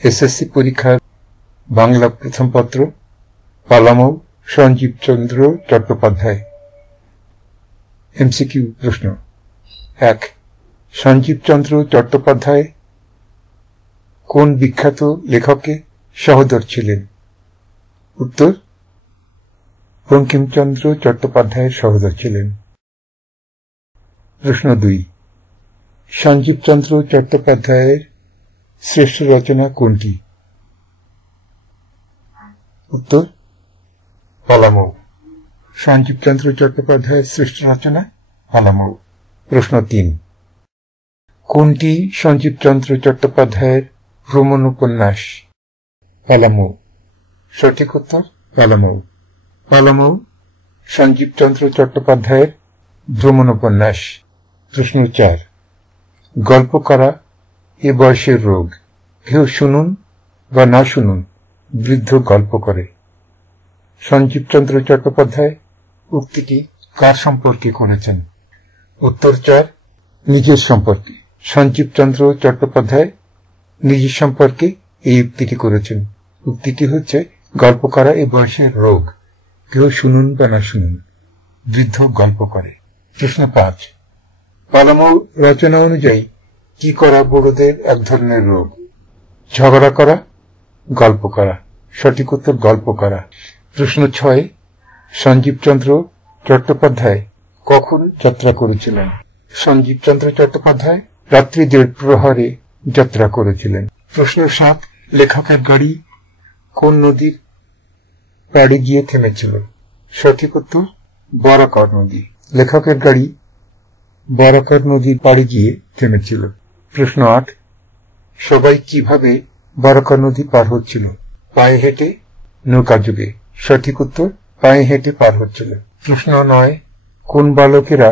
SSC পরীক্ষার বাংলা প্রথম পত্র, পালামৌ, সঞ্জীব চন্দ্র চট্টোপাধ্যায়। এমসিকিউ প্রশ্ন। 1. সঞ্জীব চন্দ্র চট্টোপাধ্যায় কোন বিখ্যাত লেখকের সহোদর ছিলেন? উত্তর: বঙ্কিমচন্দ্র চট্টোপাধ্যায়ের সহোদর ছিলেন। প্রশ্ন 2. সঞ্জীব চন্দ্র চট্টোপাধ্যায়ের শ্রেষ্ঠ রচনা কোনটি? উত্তর: পালামৌ। সঞ্জীব চন্দ্র চট্টোপাধ্যায়ের শ্রেষ্ঠ রচনা পালামৌ। প্রশ্ন 3. কোনটি সঞ্জীব চন্দ্র চট্টোপাধ্যায়ের ভ্রমণ উপন্যাস? পালামৌ। সঠিক উত্তর: পালামৌ। পালামৌ সঞ্জীব চন্দ্র চট্টোপাধ্যায়ের ভ্রমণ উপন্যাস। প্রশ্ন 4. গল্প করা এ বয়সের রোগ। কেউ শুনুন বা না শুনুন, বৃদ্ধ গল্প করে। সঞ্জীব চন্দ্র চট্টোপাধ্যায় উক্তিটি কার সম্পর্কে করেছেন? উত্তর 4. নিজের সম্পর্কে। সঞ্জীব চন্দ্র চট্টোপাধ্যায় নিজের সম্পর্কে এই উক্তিটি করেছেন। উক্তিটি হচ্ছে, গল্প করা এ বয়সের রোগ, কেউ শুনুন বা না শুনুন, বৃদ্ধ গল্প করে। প্রশ্ন 5. পালামৌ রচনা অনুযায়ী কি করা বড়দের এক ধরনের রোগ? ঝগড়া করা, গল্প করা। সঠিক উত্তর: গল্প করা। প্রশ্ন 6. সঞ্জীব চন্দ্র চট্টোপাধ্যায় কখন যাত্রা করেছিলেন? সঞ্জীব চন্দ্র চট্টোপাধ্যায় রাত্রি 1:30 প্রহরে যাত্রা করেছিলেন। প্রশ্ন 7. লেখকের গাড়ি কোন নদীর পাড়ে গিয়ে থেমেছিল? সঠিক উত্তর: বরাকর নদী। লেখকের গাড়ি বরাকর নদীর পাড়ে গিয়ে থেমেছিল। প্রশ্ন 8. সবাই কিভাবে বরাকর নদী পার হচ্ছিল? পায়ে হেঁটে, নৌকা যুগে। সঠিক উত্তর: পায়ে হেঁটে পার হচ্ছিল। প্রশ্ন 9. কোন বালকেরা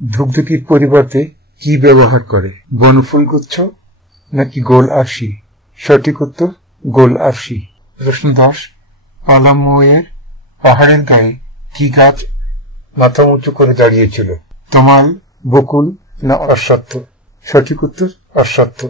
ধুকধুকির পরিবর্তে কি ব্যবহার করে? বনফুল গুচ্ছ নাকি গোল আরশি? সঠিক উত্তর: গোল আরশি। প্রশ্ন 10. পালামৌয়ের পাহাড়ের গায়ে কি গাছ মাথা উঁচু করে দাঁড়িয়েছিল? তমাল, বকুল না অশ্বত্থ? সঠিক উত্তর: অশ্বত্থ।